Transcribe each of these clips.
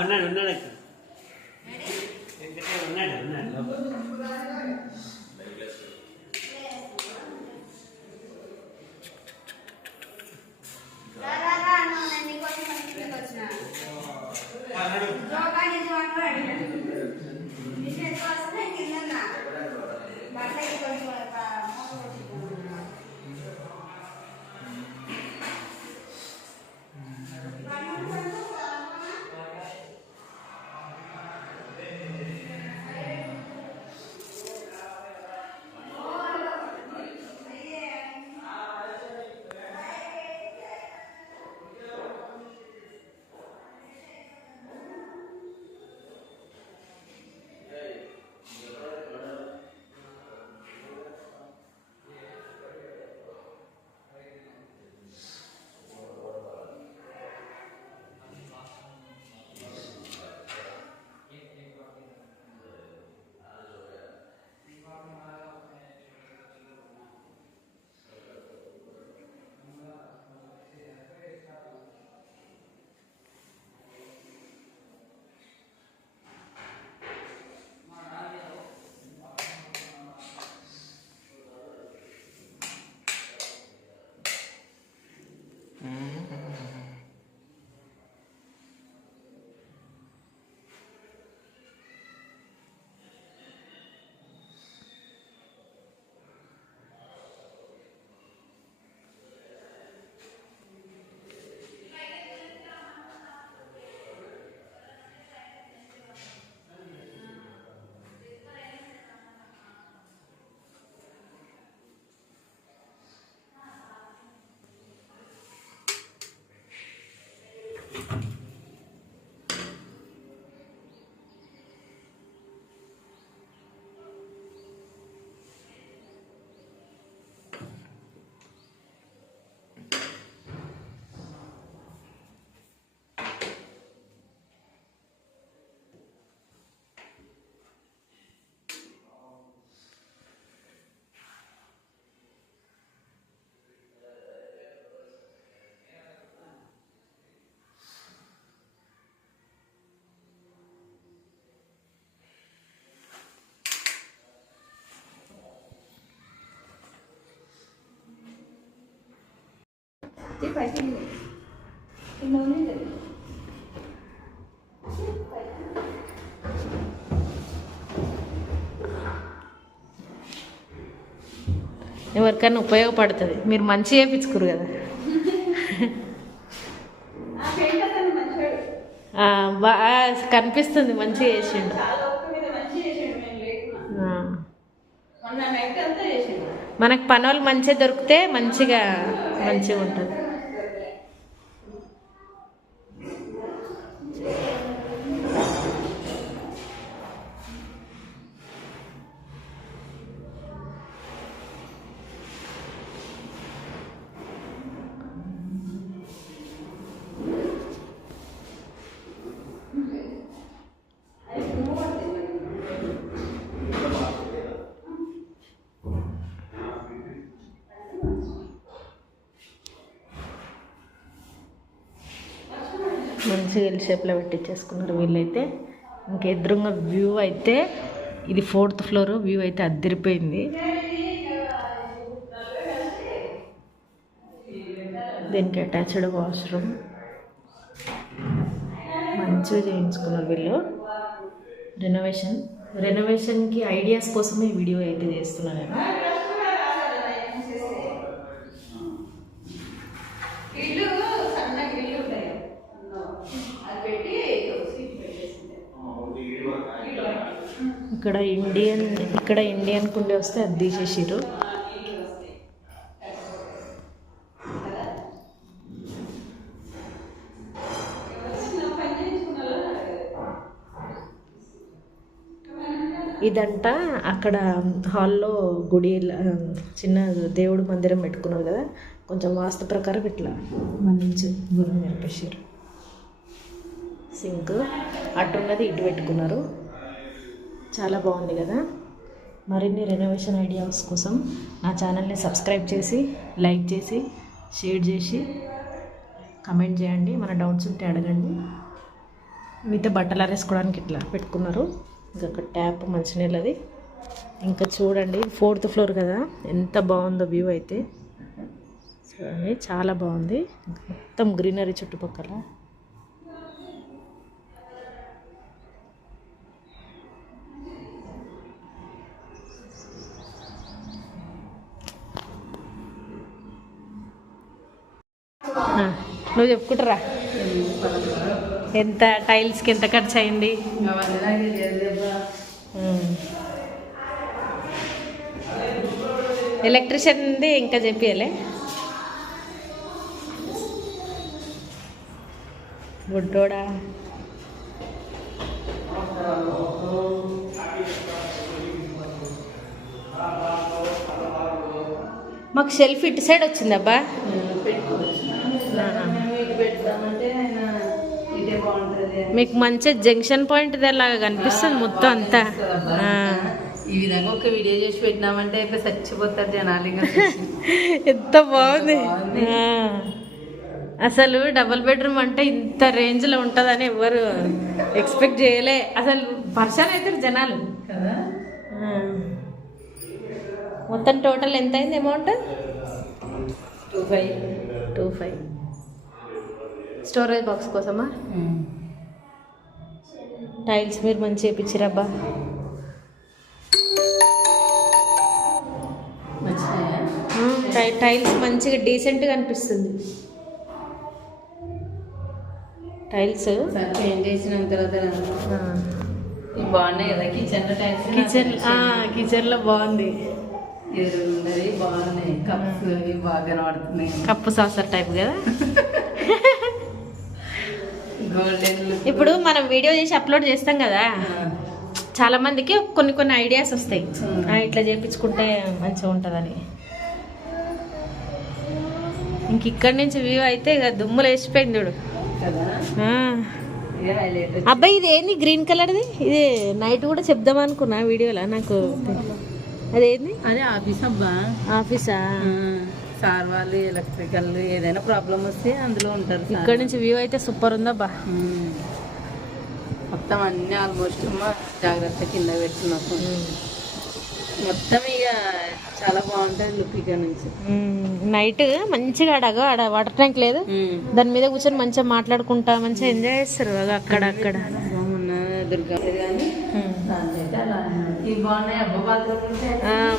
ఉన్నాడు ఉన్నాడు ఎవరికైనా ఉపయోగపడుతుంది. మీరు మంచిగా చేయించుకోరు కదా. బాగా కనిపిస్తుంది మంచిగా చేసిండు. మనకు పని వాళ్ళు మంచిగా దొరికితే మంచిగా ఉంటుంది. మంచిగా ఎల్ షేప్లో పెట్టించేసుకున్నారు వీళ్ళైతే. ఇంకా ఎదురుగా వ్యూ అయితే ఇది 4th ఫ్లోర్. వ్యూ అయితే అద్దరిపోయింది. దీనికి అటాచ్డ్ వాష్రూమ్ మంచిగా చేయించుకున్నారు వీళ్ళు. రెనోవేషన్కి ఐడియాస్ కోసమే వీడియో అయితే చేస్తున్నాను నేను. ఇక్కడ ఇండియన్ కుండే వస్తే అది తీసేసారు. ఇదంట అక్కడ హాల్లో గుడి చిన్న దేవుడు మందిరం పెట్టుకున్నారు కదా, కొంచెం వాస్తు ప్రకారం ఇట్లా మంచి గురం నేర్పేసారు. సింక్ అటున్నది ఇటు పెట్టుకున్నారు. చాలా బాగుంది కదా. మరిన్ని రెనోవేషన్ ఐడియాస్ కోసం నా ఛానల్ని సబ్స్క్రైబ్ చేసి, లైక్ చేసి, షేర్ చేసి, కమెంట్ చేయండి, మన డౌట్స్ ఉంటే అడగండి. మీతో బట్టలు ఆరేసుకోవడానికి ఇట్లా పెట్టుకున్నారు. ఇంకా ట్యాప్ మంచినీళ్ళది. ఇంకా చూడండి 4th ఫ్లోర్ కదా, ఎంత బాగుందో వ్యూ అయితే. చూడండి చాలా బాగుంది, మొత్తం గ్రీనరీ చుట్టుపక్కల. నువ్వు చెప్పుకుంటారా ఎంత టైల్స్కి ఎంత ఖర్చు అయింది? ఎలక్ట్రిషియన్ది ఇంకా చెప్పియలే. గుడ్డోడా మాకు షెల్ఫ్ ఇటు సైడ్ వచ్చిందబ్బా. మీకు మంచి జంక్షన్ పాయింట్ లాగా కనిపిస్తుంది మొత్తం అంతా. ఈ విధంగా ఒక వీడియో చేసి పెట్టినామంటే చచ్చిపోతారు జనాలు. ఎంత బాగుంది అసలు. డబుల్ బెడ్రూమ్ అంటే ఇంత రేంజ్లో ఉంటుందని ఎవరు ఎక్స్పెక్ట్ చేయలే అసలు. పర్సన్ అయితే జనాలు కదా. మొత్తం టోటల్ ఎంత అయింది అమౌంట్? 25 స్టోరేజ్ బాక్స్ కోసమా? టైల్స్ మీరు మంచి చేయించిరబ్బా. టైల్స్ మంచిగా డీసెంట్గా అనిపిస్తుంది. టైల్స్ చేంజ్ చేసిన తర్వాత బాగున్నాయి కదా. కిచెన్లో బాగుంది. ఎదురుండది బాగున్నాయి. కప్స్ బాగా కనబడుతున్నాయి. కప్పు సాసర్ టైప్ కదా. గోల్డెన్. ఇప్పుడు మనం వీడియో చేసి అప్లోడ్ చేస్తాం కదా, చాలా మందికి కొన్ని ఐడియాస్ వస్తాయి, ఇట్లా చేయించుకుంటే మంచిగా ఉంటుందని. ఇంక ఇక్కడి నుంచి వ్యూ అయితే ఇక దుమ్ములు వేసిపోయింది చూడు. అబ్బాయి ఇది ఏంది గ్రీన్ కలర్ది? ఇది నైట్ కూడా చెప్దాం అనుకున్నా వీడియోలో. నాకు అదేంది? అదే ఆఫీస్ అబ్బా. ఆఫీసా? సార్ వాళ్ళు ఎలక్ట్రికల్ ఏదైనా ప్రాబ్లం వస్తే అందులో ఉంటారు. ఇక్కడ నుంచి వ్యూ అయితే సూపర్ ఉందబ్బా. మొత్తం అన్ని ఆల్మోస్ట్ జాగ్రత్త కింద పెట్టుకున్నాం. మొత్తం ఇక చాలా బాగుంటుంది లుక్ ఇక్కడ నుంచి. నైట్ మంచిగా ఆడ వాటర్ ట్యాంక్ లేదు, దాని మీద కూర్చొని మంచిగా మాట్లాడుకుంటా మంచిగా ఎంజాయ్ చేస్తారు అక్కడ. దుర్గా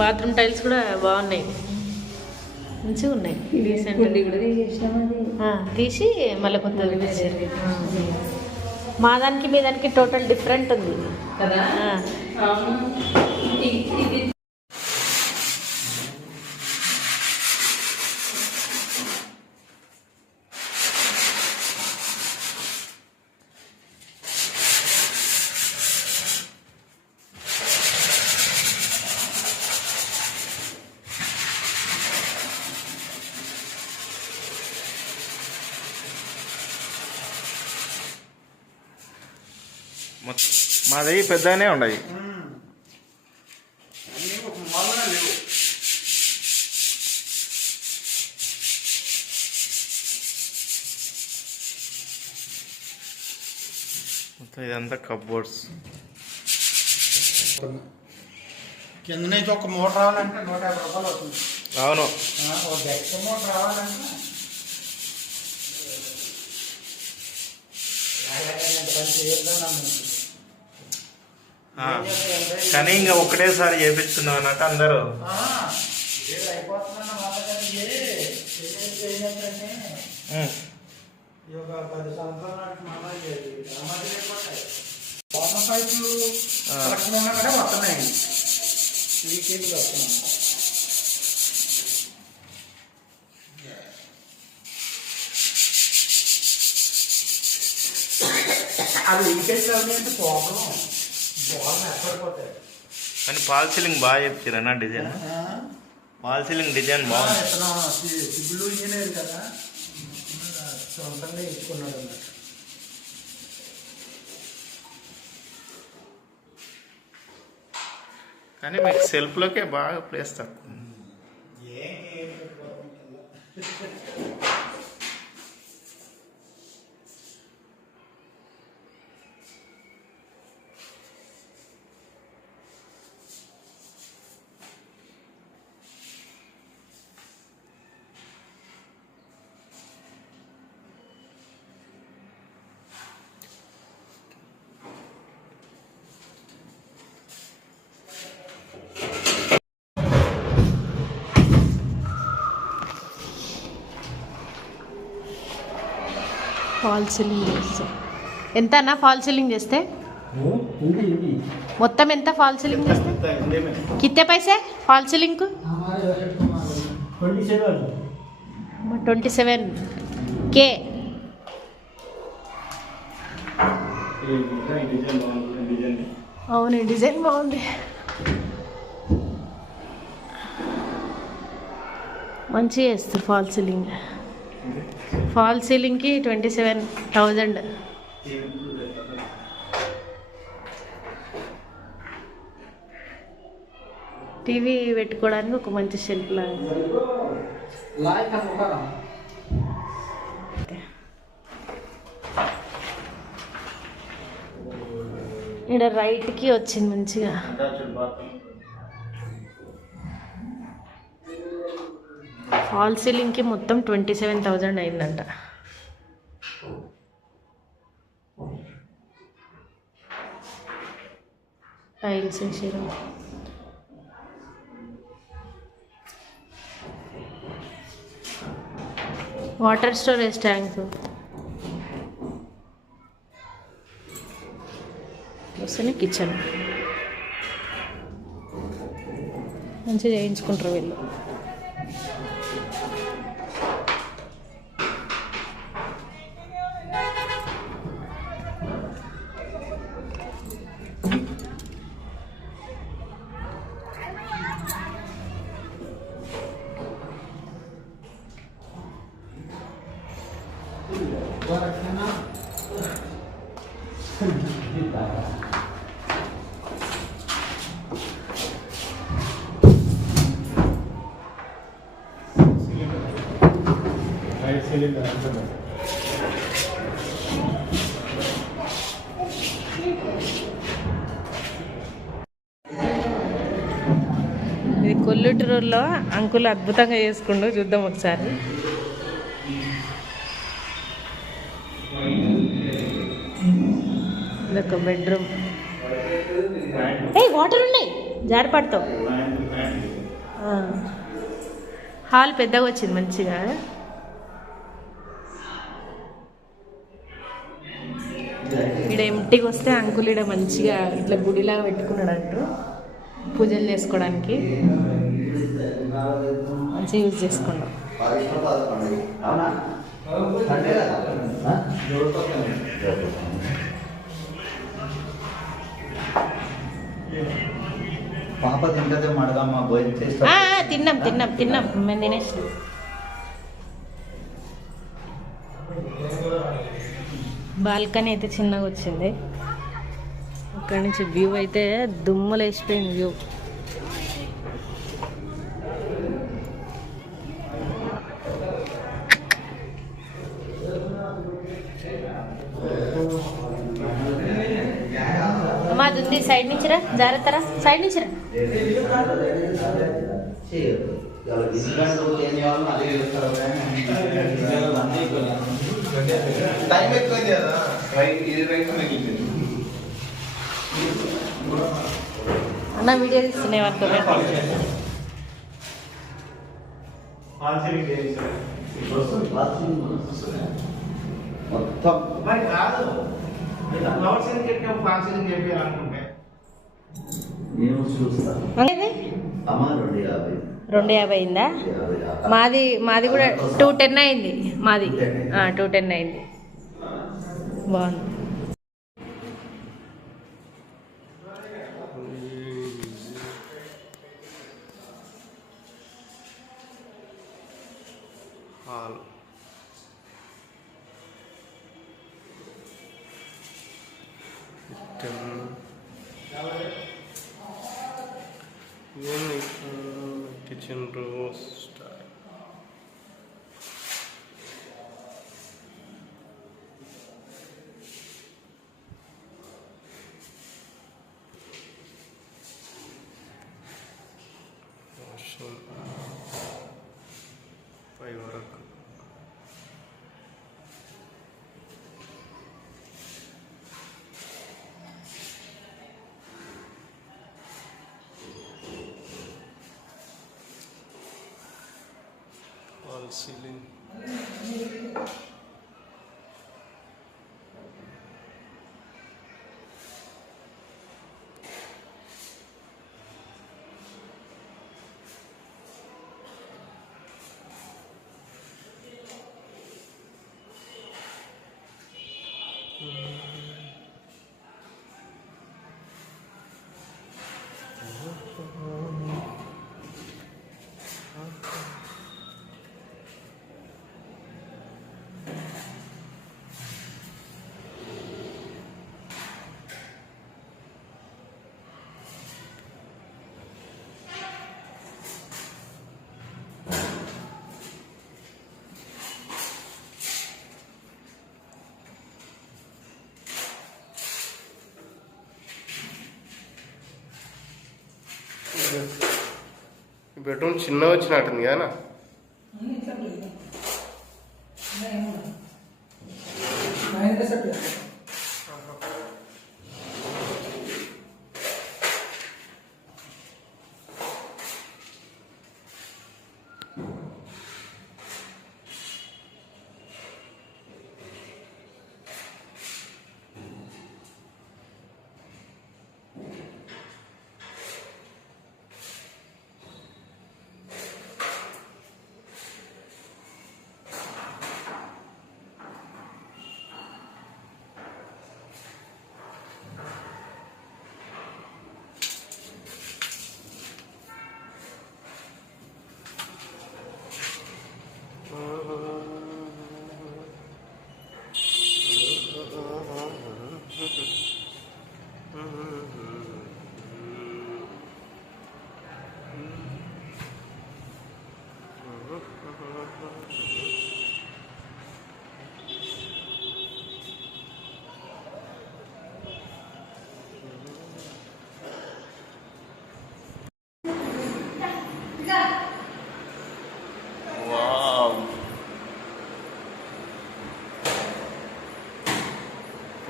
బాత్రూమ్ టైల్స్ కూడా బాగున్నాయి, మంచిగా ఉన్నాయి. తీసి మళ్ళీ కొత్తది వేసారు. మా దానికి మీ దానికి టోటల్ డిఫరెంట్ ఉంది కదా. మాది పెద్దగానే ఉన్నాయి. మొత్తం ఇదంతా కప్బోర్డ్స్. కింద నుంచి ఒక మూట రావాలంటే 150 రూపాయలు అవుతుంది. అవును. ఒక డెక్స్ మూట రావాలంటే కానీ ఇంకా ఒకటేసారి చేపిస్తున్నాం అన్నట్టు అందరూ. అయిపోతుందన్న మాట. ఈ ఒక 10 సంవత్సరాల నాటికి వాటర్ పైపులు కలెక్షన్ ఉన్నా కూడా వస్తున్నాయి. 3 కేజీలు వస్తున్నాయి. అది లీకేజ్ అంటే ప్రాబ్లం. బాగా ఎక్కడిపోతాయి. కానీ ఫాల్ సీలింగ్ బాగా చెప్తారన్నా డిజైన్. ఫాల్ సీలింగ్ డిజైన్ బాగుంది. సిబిల్ ఇంజనీర్ కదా, సొంతంగా ఇచ్చుకున్నాడు అన్నట్టు. కానీ మీకు సెల్ఫ్లోకే బాగా ప్లేస్ తక్కువ. ఫాల్ సీలింగ్ చేస్తే ఎంత అన్న ఫాల్ సీలింగ్ చేస్తే हिंदी हिंदी మొత్తం ఎంత ఫాల్ సీలింగ్ చేస్తే కిత్తే పైసే ఫాల్ సీలింగ్ 27K అవును డిజైన్ బాగుంది మంచిగా వేస్తారు ఫాల్ సీలింగ్కి 27,000 టీవీ పెట్టుకోవడానికి ఒక మంచి షెల్ఫ్ లాగా लाइक का मुखरा ఇక్కడ రైట్కి వచ్చింది మంచిగా ఫాల్ సీలింగ్కి మొత్తం 27,000 అయిందంట టైల్స్ వేసారు వాటర్ స్టోరేజ్ ట్యాంక్ వస్తేనే కిచెన్ మంచిగా చేయించుకుంటారు వీళ్ళు ఇది కొల్లుటూరులో అంకుల్ అద్భుతంగా చేసుకుంటూ చూద్దాం ఒకసారి ఇదొక బెడ్రూమ్ వాటర్ ఉన్నాయి జాడపడతావు హాల్ పెద్దగా వచ్చింది మంచిగా ఇక్కడ ఎంటీకి వస్తే అంకుల్ ఇక్కడ మంచిగా ఇట్లా గుడిలాగా పెట్టుకున్నాడు అంటారు పూజలు చేసుకోవడానికి మంచిగా యూజ్ చేసుకున్నాం పాప తింటే మడగమ్మ భోజనం చేస్తా తిన్నాం మేము తినేసి బాల్కనీ అయితే చిన్నగా వచ్చింది అక్కడి నుంచి వ్యూ అయితే దుమ్ములు వేసిపోయింది వ్యూ మాది ఉంది సైడ్ నుంచిరా జాగ్రత్తరా సైడ్ నుంచిరా టైం ఎక్కువైంది కదా ఇది రైట్ అన్న వీడియో తీస్తున్నాయి అనుకో మొత్తం మరి కాదు ఫ్లవర్ సీలింగ్ కట్టిన ఫాల్ సీలింగ్ చేయాలనుకుంటే నేను చూస్తాను అమ్మ 250 అయిందా మాది కూడా 210 అయింది మాది 210 అయింది బాగుంది హాల్ కిచెన్ రోస్ పై వరకు ఫాల్ సీలింగ్ బెడ్రూమ్ చిన్న వచ్చినట్టుంది కదా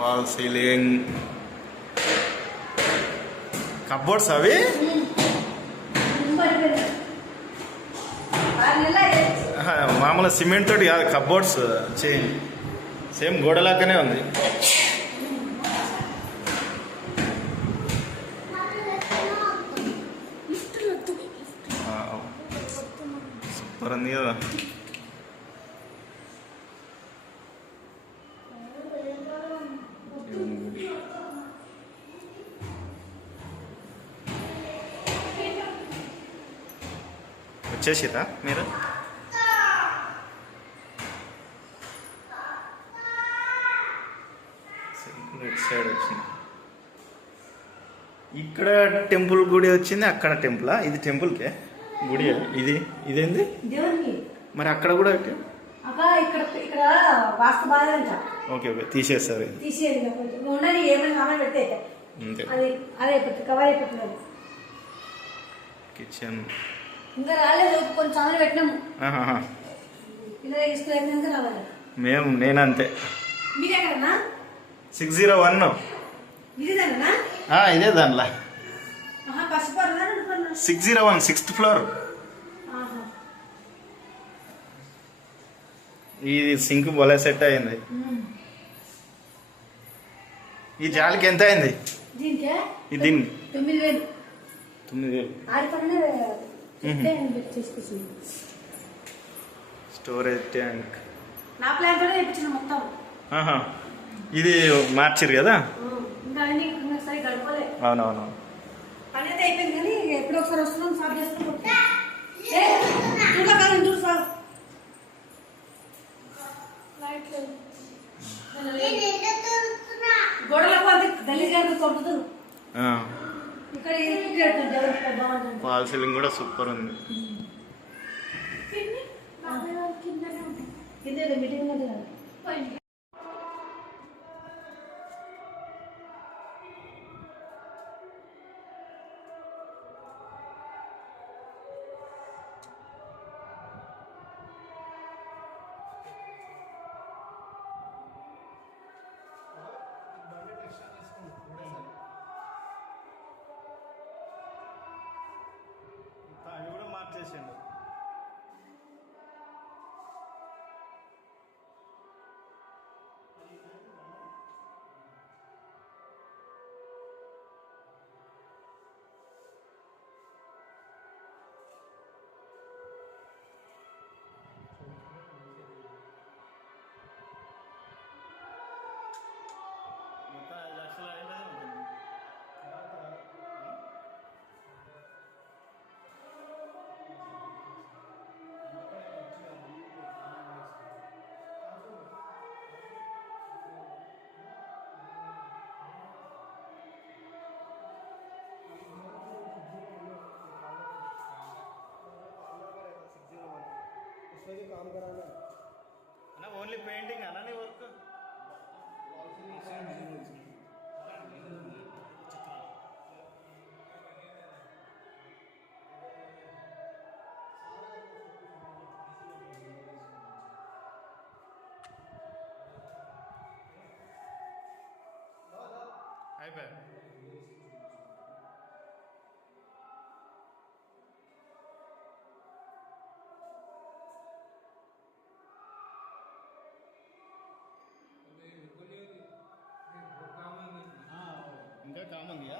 వాల్ సీలింగ్ కబోర్డ్స్ అవి మామూలు సిమెంట్ తోటి కాదు కబోర్డ్స్ సేమ్ గోడలాగానే ఉంది. సూపర్ ఉంది కదా. వచ్చేసిరా మీరు? ఇటు సైడ్ వచ్చింది. ఇక్కడ టెంపుల్ గుడి వచ్చింది, అక్కడ టెంపులా? ఇది టెంపుల్కే గుడి ఇది ఇదేంది దేవునికి మరి? అక్కడ కూడా ఇక్కడ ఇక్కడ వాస్తు బాధ. ఓకే ఓకే తీసేస్తారు. తీసేది ఉండని ఏమైనా సామాన్ పెడితే అంతే. అది అదే కవర్ అయిపోతున్నది. కిచెన్ ఇంకా రాలేదు, కొంచెం సామాన్ పెట్టినాము. ఇలా తీసుకుని రావాలి. నేనంతే. మీరేనా 601 ఇదేనా? ఇదే దానిలా పసుపు 601 6th ఫ్లోర్. ఇది సింక్ బొలే సెట్ అయింది. ఈ జాలికి ఎంత అయింది? దీనికి 9,000. స్టోరేజ్ ట్యాంక్ నా ప్లాన్ తోనే తెప్పించిన మొత్తం. ఇది మార్చిరు కదా? ఇంకా ఒకసారి గడపలే. అవునవును. పని అయితే అయిపోయింది కానీ ఎప్పుడో ఒకసారి వస్తున్నాం, సాఫ్ చేస్తాం. గొడవలకు అంత గలీజ్ గారు కొడుతున్నారు. ఇక్కడ వాల్ సీలింగ్ కూడా సూపర్ ఉంది. కింద మీటింగ్ ఉంది కదా. అవి కూడా మార్చేసిండు. అన్న ఓన్లీ పెయింటింగ్ అన్న నీ వర్క్ అయిపోయా ఇంకా కామందియా